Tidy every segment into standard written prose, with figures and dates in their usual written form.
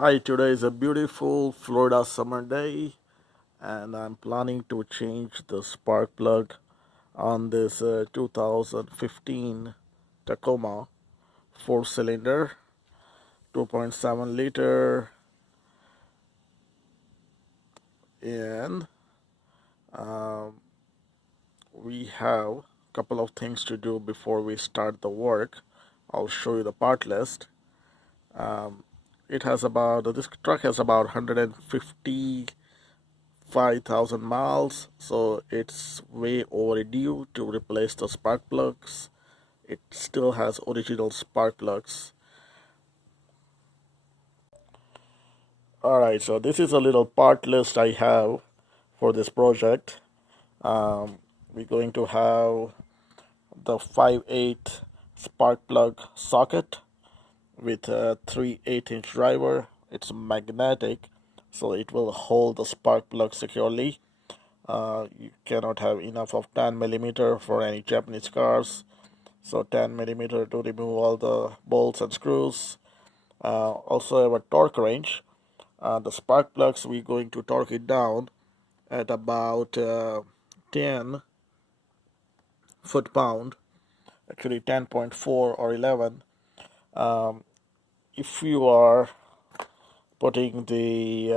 Hi, today is a beautiful Florida summer day, and I'm planning to change the spark plug on this 2015 Tacoma 4-cylinder 2.7 liter, and um, we have a couple of things to do before we start the work. I'll show you the part list. Um, this truck has about 155,000 miles, so it's way overdue to replace the spark plugs. It still has original spark plugs. Alright, so this is a little part list I have for this project. We're going to have the 5/8 spark plug socket with a 3 8-inch driver. It's magnetic, so it will hold the spark plug securely. You cannot have enough of 10 millimeter for any Japanese cars, so 10 millimeter to remove all the bolts and screws. Also have a torque range. The spark plugs, we're going to torque it down at about 10 foot-pound, actually 10.4 or 11. If you are putting the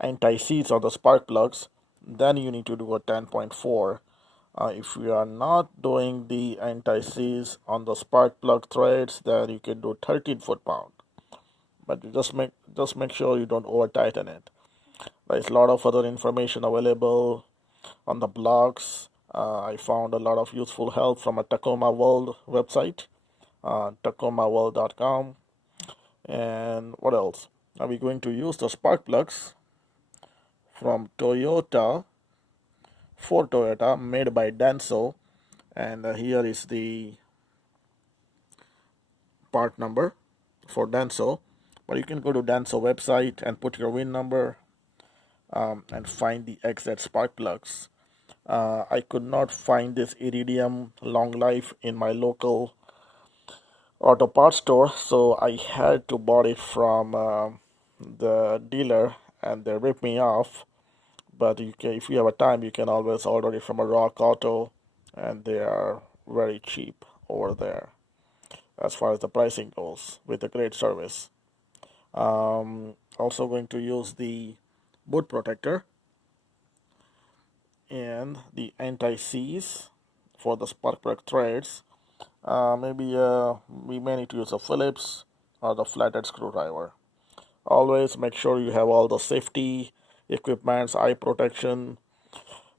anti-seize on the spark plugs, then you need to do a 10.4. If you are not doing the anti-seize on the spark plug threads, then you can do 13 foot-pound. But you just make sure you don't over tighten it. There's a lot of other information available on the blogs. I found a lot of useful help from a Tacoma World website, tacomaworld.com. And what else? Now we're going to use the spark plugs from for Toyota, made by Denso. And here is the part number for Denso. But you can go to Denso website and put your VIN number and find the exact spark plugs. I could not find this iridium long life in my local auto parts store, so I had to buy it from the dealer, and they ripped me off. But if you have a time, you can always order it from a Rock Auto, and they are very cheap over there as far as the pricing goes, with a great service. Also going to use the boot protector and the anti-seize for the spark plug threads. Maybe we may need to use a Phillips or the flathead screwdriver. Always make sure you have all the safety equipments, eye protection,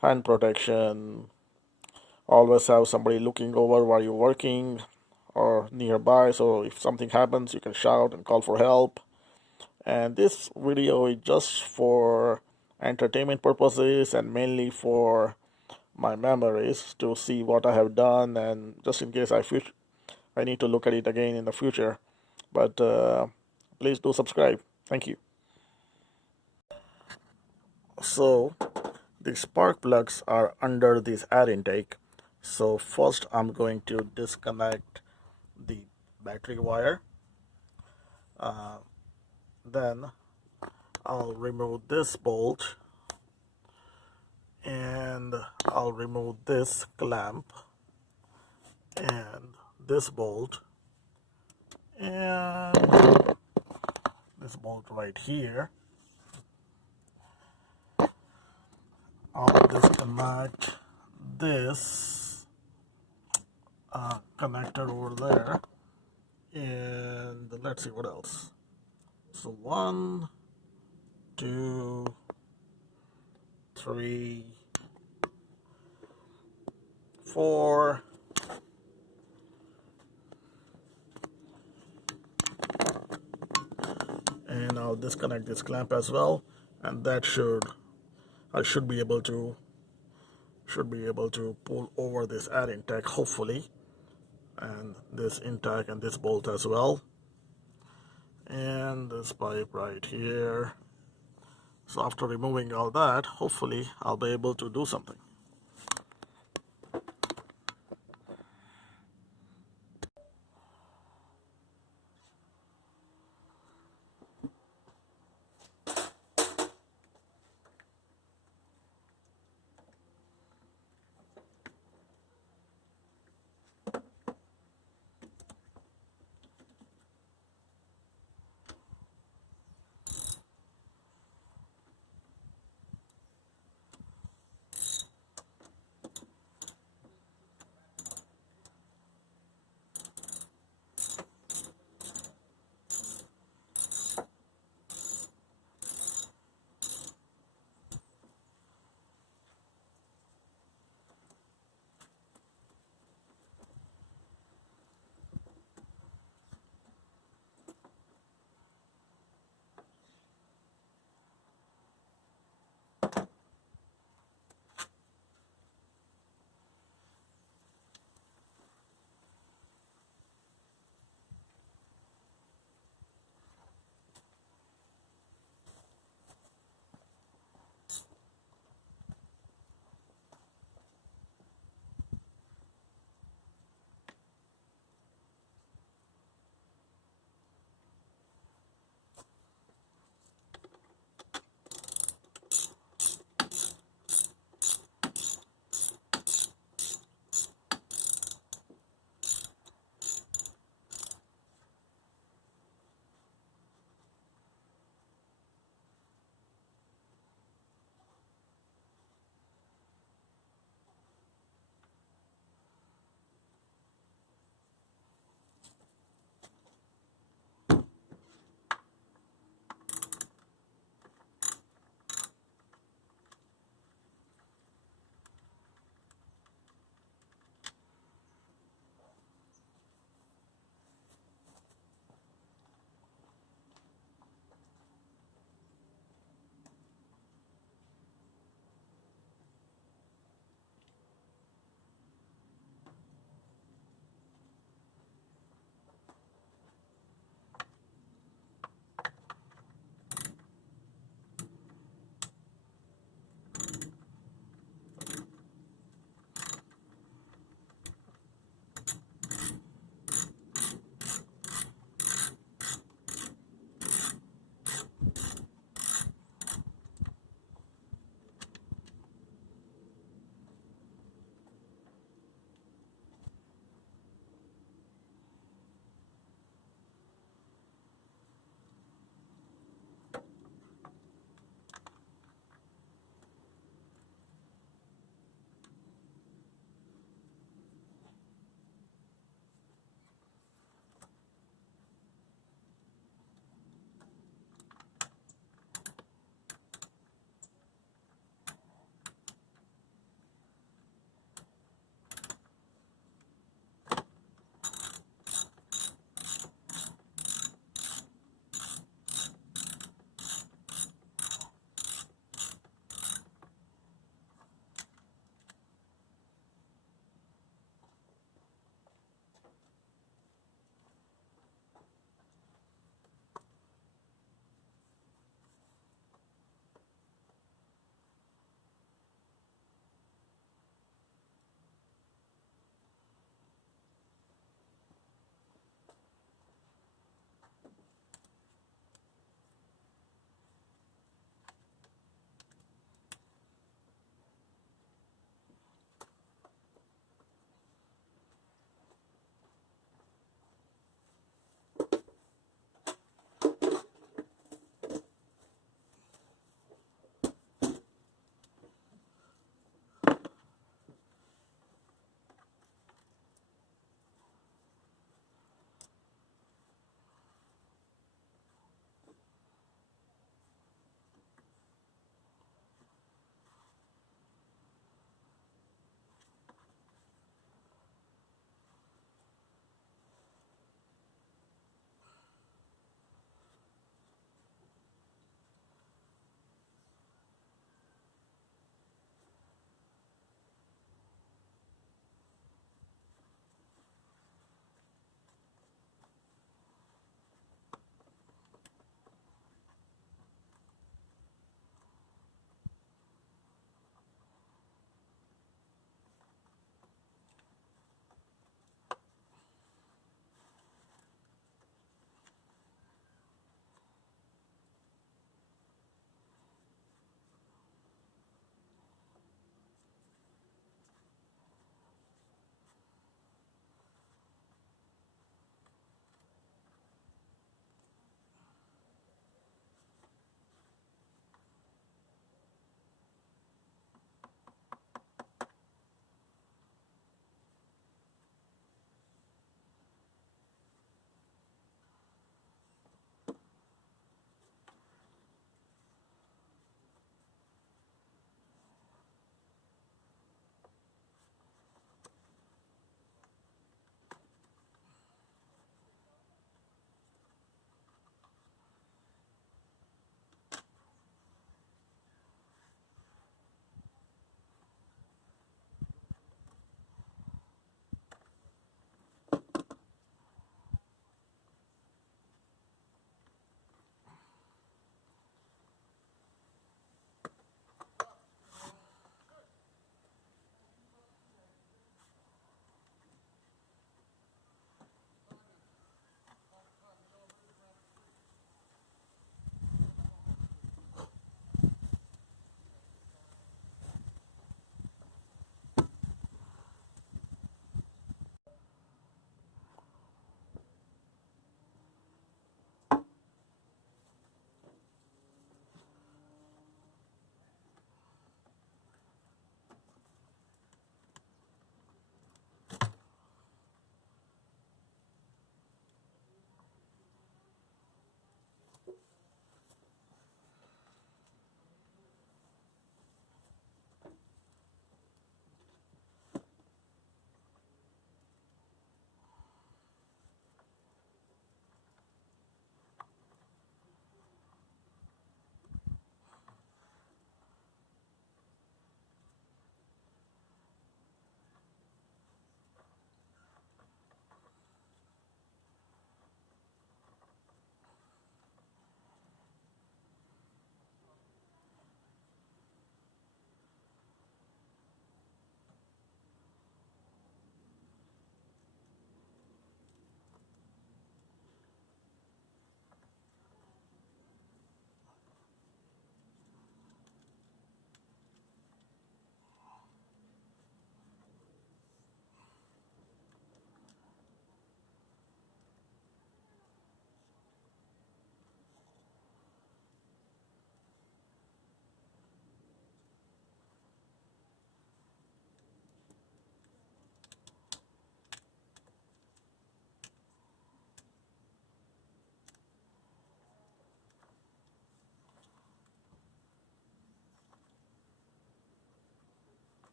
hand protection. Always have somebody looking over while you're working or nearby, so if something happens you can shout and call for help. And this video is just for entertainment purposes and mainly for my memories, to see what I have done, and just in case I need to look at it again in the future. But please do subscribe. Thank you. So the spark plugs are under this air intake. So first I'm going to disconnect the battery wire. Then I'll remove this bolt, and I'll remove this clamp and this bolt and this bolt right here. I'll disconnect this connector over there, and let's see what else. So 1, 2, 3, 4, and I'll disconnect this clamp as well, and I should be able to pull over this air intake, hopefully, and this intake and this bolt as well, and this pipe right here. So after removing all that, hopefully I'll be able to do something.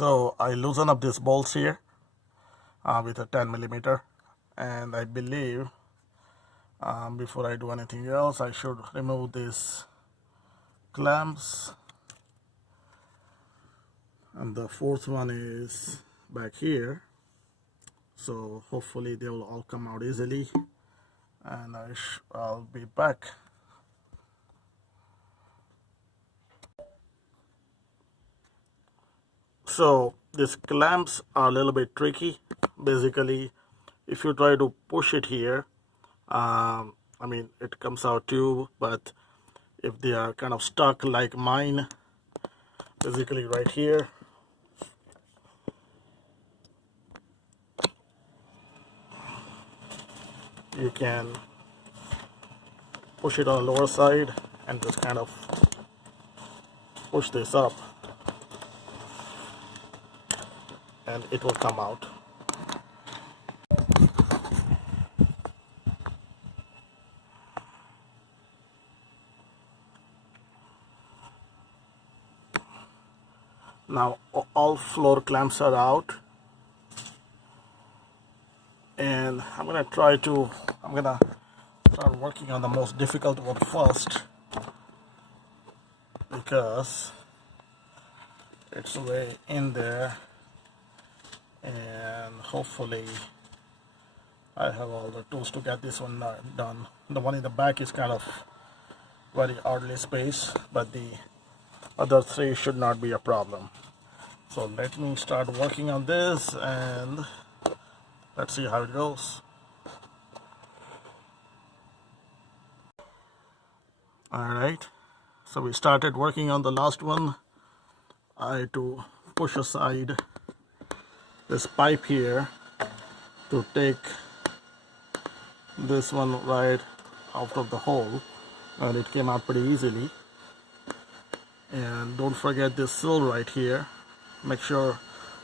So I loosen up these bolts here with a 10 millimeter, and I believe before I do anything else I should remove these clamps, and the fourth one is back here, so hopefully they will all come out easily, and I'll be back. So these clamps are a little bit tricky. Basically, if you try to push it here, I mean it comes out too, but if they are kind of stuck like mine, basically right here, you can push it on the lower side and just kind of push this up and it will come out. Now all floor clamps are out, and I'm gonna start working on the most difficult one first, because it's way in there, and hopefully I have all the tools to get this one done. The one in the back is kind of very oddly spaced, but the other three should not be a problem. So let me start working on this and let's see how it goes. Alright, so we started working on the last one. I had to push aside this pipe here to take this one right out of the hole, and it came out pretty easily. And don't forget this sill right here. Make sure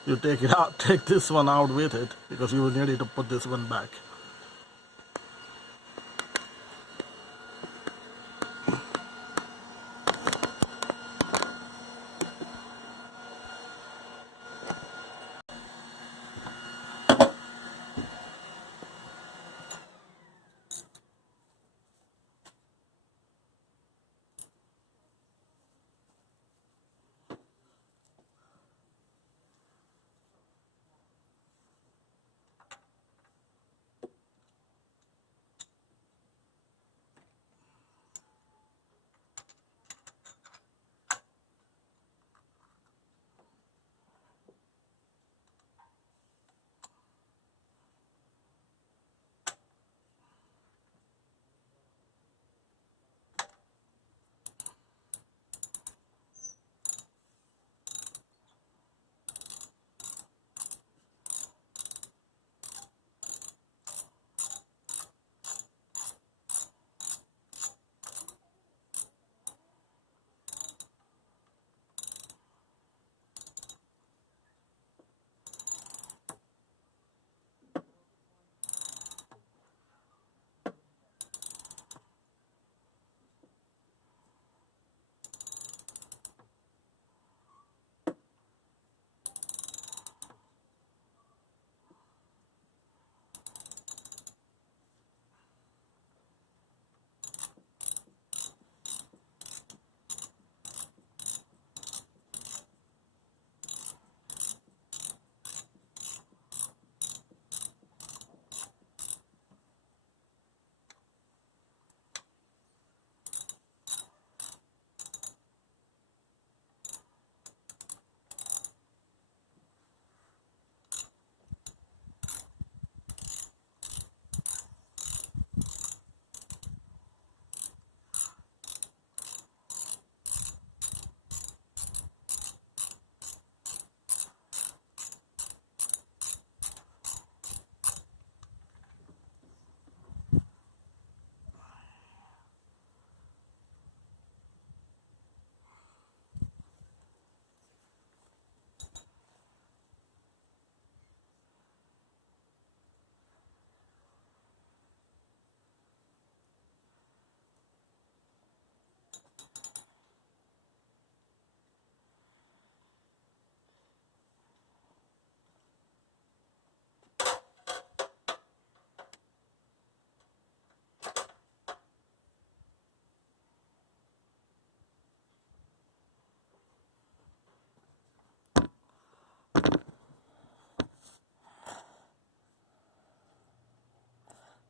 you take it out, take this one out with it, because you will need it to put this one back.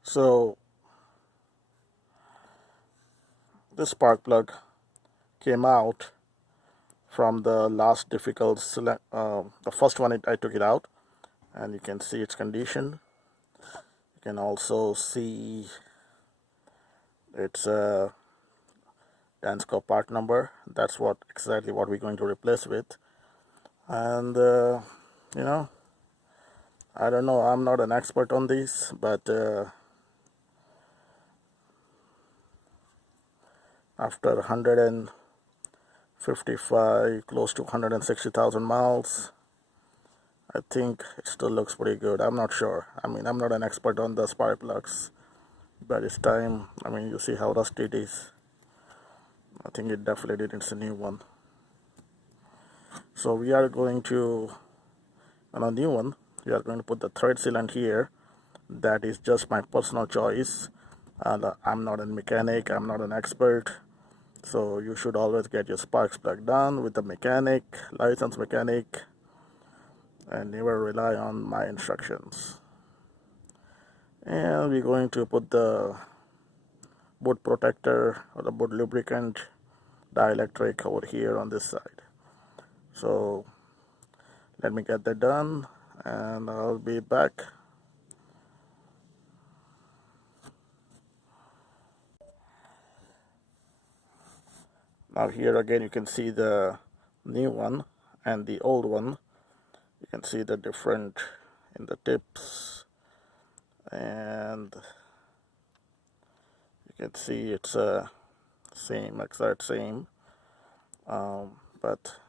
So this spark plug came out from the last difficult the first one I took it out, and you can see its condition. You can also see its Dansko part number. That's exactly what we're going to replace with. And you know, I don't know, I'm not an expert on these, but after 155, close to 160,000 miles, I think it still looks pretty good. I'm not sure. I mean, I'm not an expert on the spark plugs, but it's time. I mean, you see how rusty it is. I think it definitely needs a new one. So we are going to, on a new one, we are going to put the thread sealant here. That is just my personal choice. I'm not a mechanic, I'm not an expert. So you should always get your spark plug done with a mechanic, licensed mechanic, and never rely on my instructions. And we're going to put the boot protector or the boot lubricant dielectric over here on this side. So let me get that done and I'll be back. Now here again you can see the new one and the old one. You can see the different in the tips, and you can see it's same, exact same, but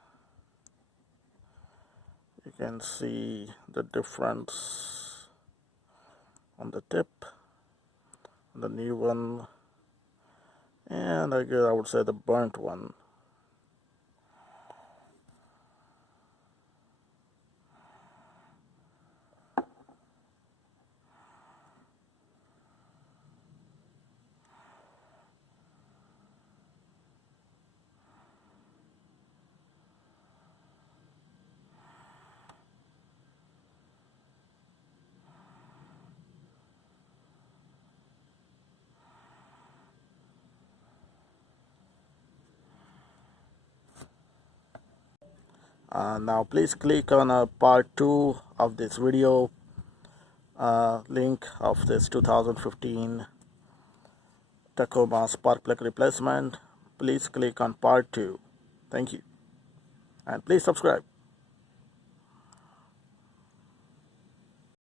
you can see the difference on the tip, the new one, and I guess I would say the burnt one. Now please click on part 2 of this video, link of this 2015 Tacoma spark plug replacement. Please click on part 2. Thank you, and please subscribe.